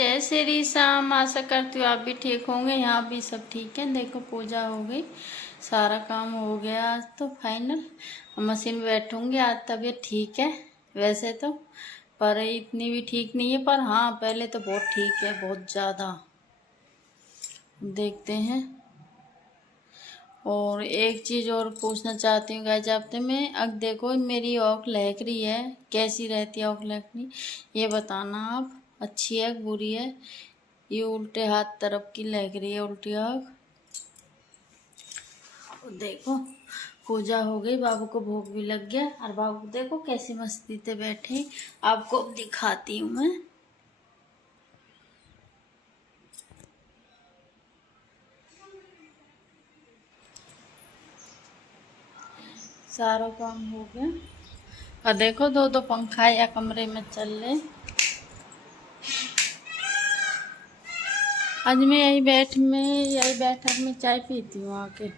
जय श्री राम। आशा करती हूँ आप भी ठीक होंगे। यहाँ भी सब ठीक है। देखो पूजा हो गई, सारा काम हो गया आज तो फाइनल। मशीन में बैठूंगी। आज तबीयत ठीक है वैसे तो, पर इतनी भी ठीक नहीं है, पर हाँ पहले तो बहुत ठीक है, बहुत ज़्यादा। देखते हैं। और एक चीज़ और पूछना चाहती हूँ गाइस आपसे मैं, अब देखो मेरी औंख लहक रही है, कैसी रहती है औंख लहकनी ये बताना आप, अच्छी है बुरी है। ये उल्टे हाथ तरफ की लहक रही है, उल्टी आँख। देखो पूजा हो गई, बाबू को भोग भी लग गया, और बाबू देखो कैसी मस्ती से बैठे। आपको दिखाती हूँ मैं। सारा काम हो गया, और देखो दो दो पंखा या कमरे में चल रहे। आज मैं यही बैठक में चाय पीती हूँ आके।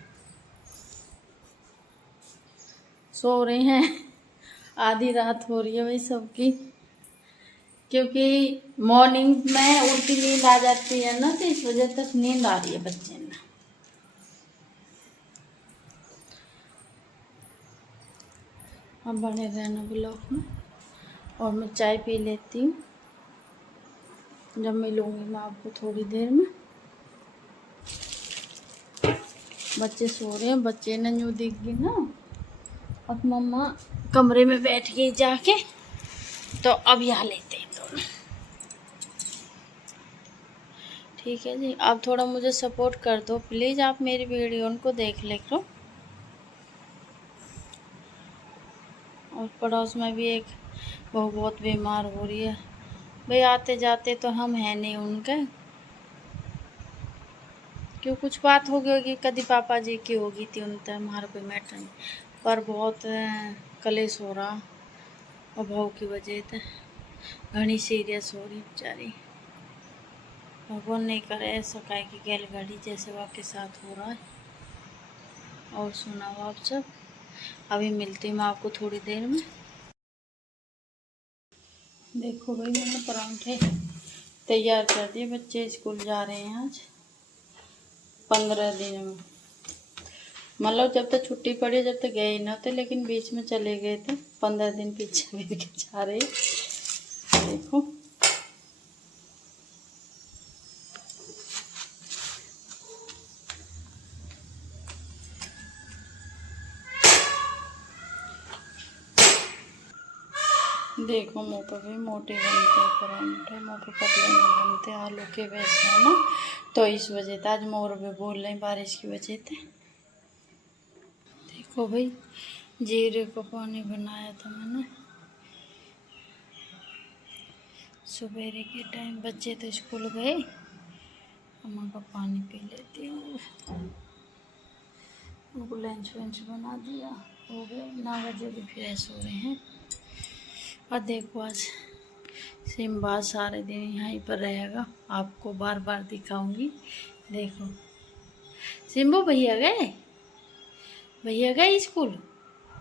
सो रहे हैं, आधी रात हो रही है भाई सबकी, क्योंकि मॉर्निंग में उल्टी नींद आ जाती है ना, तो इस वजह तक नींद आ रही है बच्चे में। अब बने रहना ब्लॉक में, और मैं चाय पी लेती हूँ, जब मिलूँगी मैं आपको थोड़ी देर में। बच्चे सो रहे हैं, बच्चे ने न्यू दिख गई ना। अब मम्मा कमरे में बैठ गई जाके, तो अब यहाँ लेते हैं दोनों। ठीक है जी, आप थोड़ा मुझे सपोर्ट कर दो प्लीज़, आप मेरी वीडियो उनको देख ले करो। और पड़ोस में भी एक बहू बहुत बीमार हो रही है भाई, आते जाते तो हम हैं नहीं उनके, क्यों कुछ बात हो गई होगी, कभी पापा जी की होगी थी उनसे, हमारा कोई मैटर नहीं, पर बहुत कलेश हो रहा और बहू की वजह से घनी सीरियस हो रही बेचारी। भगवान नहीं करे ऐसा काहे की गैल गाड़ी जैसे आपके साथ हो रहा है। और सुनाओ आप सब, अभी मिलती हूँ मैं आपको थोड़ी देर में। देखो भाई मैंने परांठे तैयार कर दिए, बच्चे स्कूल जा रहे हैं आज 15 दिन में। मतलब जब तक छुट्टी पड़ी जब तक गए ही ना थे, लेकिन बीच में चले गए थे, 15 दिन पीछे भी के जा रहे। देखो देखो मुँह पर भी मोटे बनते हैं परांठे, मुँह पर पतले नहीं बनते, आलू के वैसे है ना, तो इस वजह से आज मोर भी बोल रहे हैं बारिश की वजह से। देखो भाई जीरे का पानी बनाया था मैंने सवेरे के टाइम, बच्चे तो स्कूल गए, अम्मा का पानी पी लेती हूँ। उनको लंच वंच बना दिया, हो गए 9 बजे भी फ्रेश हो रहे हैं। और देखो आज सिम्बा सारे दिन यहीं पर रहेगा, आपको बार बार दिखाऊंगी। देखो सिम्बू भैया गए स्कूल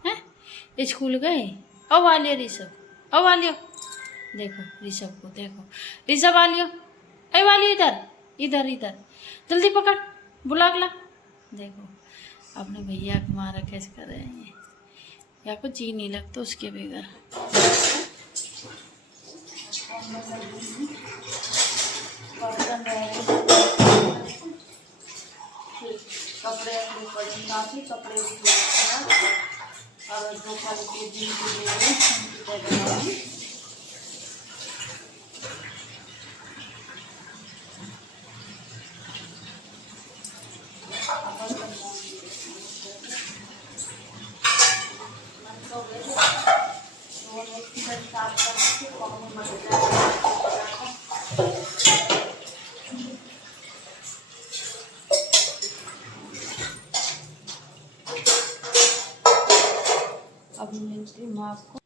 हैं, स्कूल गए। अब आ लियो ऋषभ, अब आ लियो, देखो ऋषभ को देखो, ऋषभ आ लियो, अरे आ लियो, इधर इधर इधर जल्दी पकड़, बुला ला। देखो अपने भैया को मारा कैसे कर रहे हैं, या कुछ जी नहीं लगता उसके बगैर। कपड़े काफ़ी कपड़े भी और दो खाली के दिन के अब मिलती हूँ आपको।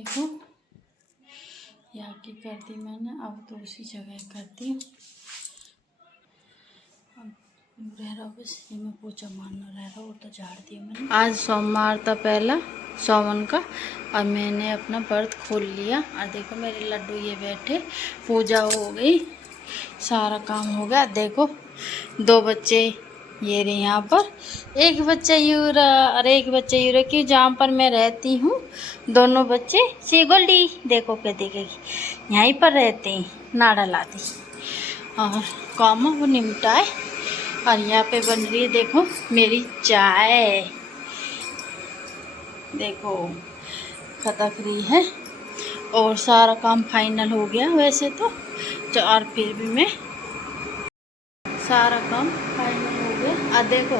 देखो यहाँ की कर दी मैंने, अब तो उसी जगह करती हूँ। रह रहा बस ये मैं पोछा मारना रह रहा और तो झाड़ दिया मैंने। आज सोमवार था पहला सावन का, और मैंने अपना व्रत खोल लिया। और देखो मेरे लड्डू ये बैठे, पूजा हो गई, सारा काम हो गया। देखो 2 बच्चे ये रहे यहाँ पर, एक बच्चा यूरा और एक बच्चा यूरा की जहाँ पर मैं रहती हूँ। दोनों बच्चे सी गोल्डी देखो के देखेगी यहीं पर रहते हैं, नाड़ा लाती और काम वो निमटा है। और यहाँ पे बन रही है देखो मेरी चाय, देखो खटक रही है। और सारा काम फाइनल हो गया वैसे तो और फिर भी मैं सारा काम फाइनल हो गया। और देखो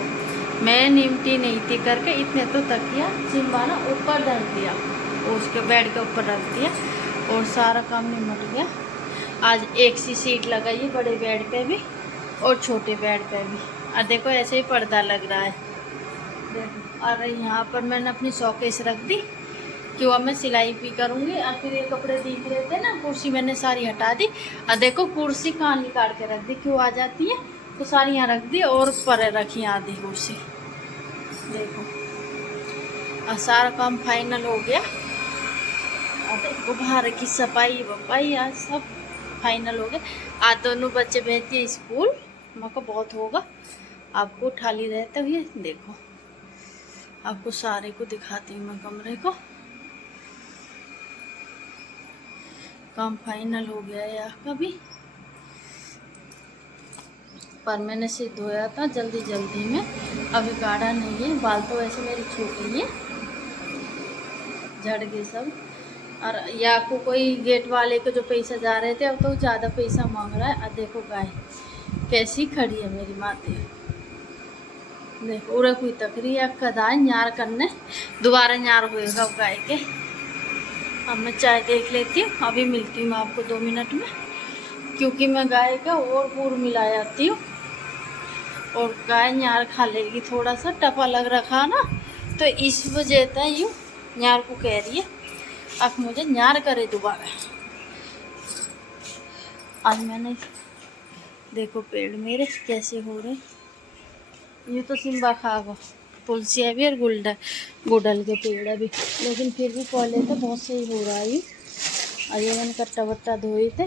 मैं निमटी नहीं थी करके इतने तो तकिया सिम्बाना ऊपर रख दिया, उसके बेड के ऊपर रख दिया और सारा काम निमट गया। आज एक सी सीट लगाई बड़े बेड पे भी और छोटे बेड पे भी। और देखो ऐसे ही पर्दा लग रहा है देखो। और यहाँ पर मैंने अपनी शौकेस रख दी, क्यों अब मैं सिलाई भी करूँगी। और फिर ये कपड़े दिख रहे थे ना, कुर्सी मैंने सारी हटा दी। और देखो कुर्सी कहाँ निकाल के रख दी, क्यों आ जाती है तो सारी यहाँ रख दी और पर रखी आधी कुर्सी देखो। और सारा काम फाइनल हो गया। और देखो बाहर की सफाई वफाई आज सब फाइनल हो गया। आज दोनों बच्चे भेजते हैं स्कूल, माँ को बहुत होगा आपको ठाली रहते हुए। देखो आपको सारे को दिखाती हूँ मैं कमरे को। काम फाइनल हो गया है यहाँ का भी, पर मैंने सिर धोया था जल्दी जल्दी में, अभी गाढ़ा नहीं है। बाल तो वैसे मेरी छोटी है, झड़ गए सब। और या को कोई गेट वाले को जो पैसा जा रहे थे, अब तो ज़्यादा पैसा मांग रहा है। और देखो गाय कैसी खड़ी है मेरी माते, देखो उरे कोई तकरी है कदा न्यार करने दोबारा न्यार होएगा गाय के। अब मैं चाय देख लेती हूँ, अभी मिलती हूँ मैं आपको 2 मिनट में, क्योंकि मैं गाय का और पूर मिला जाती हूँ और गाय न्यार खा लेगी। थोड़ा सा टपा लग रखा ना, तो इस वजह से यूँ न्यार को कह रही है अब मुझे न्यार करे दोबारा। आज मैंने देखो पेड़ मेरे कैसे हो रहे, ये तो सिम्बा खा गो, तुलसी है भी और गुडल के पेड़ है भी, लेकिन फिर भी पहले तो बहुत सही हो रहा है। और ये मैंने कट्टा वट्टा धोए थे,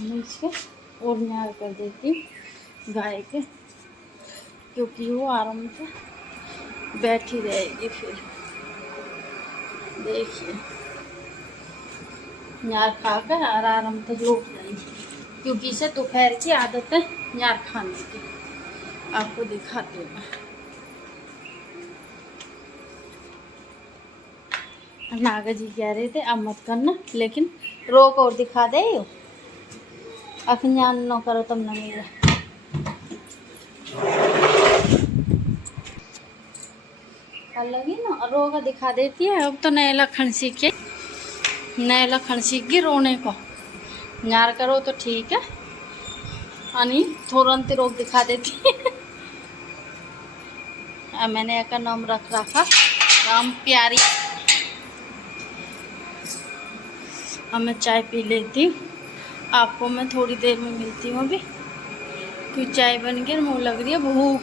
मैं इसके और न्यार कर देती हूँ गाय के, क्योंकि वो आराम से बैठी रहेगी। फिर देखिए न्यार खा कर और आराम से लोट जाएगी, क्योंकि इसे दोपहर की आदत है न्यार खाने की। आपको दिखाती हूँ मैं। नागा जी कह रहे थे अब मत करना, लेकिन रोक और दिखा दे अखियान न करो तुम न मेरा। लगी ना रोगा दिखा देती है। अब तो नए लक्षण सीखे, नए लक्षण सीख गई रोने को। न्यार करो तो ठीक है, अनि तुरंत रोग दिखा देती है। मैंने एक नाम रख रखा राम प्यारी। अब मैं चाय पी लेती हूँ, आपको मैं थोड़ी देर में मिलती हूँ अभी, क्योंकि चाय बन गई मुँह लग रही है भूख।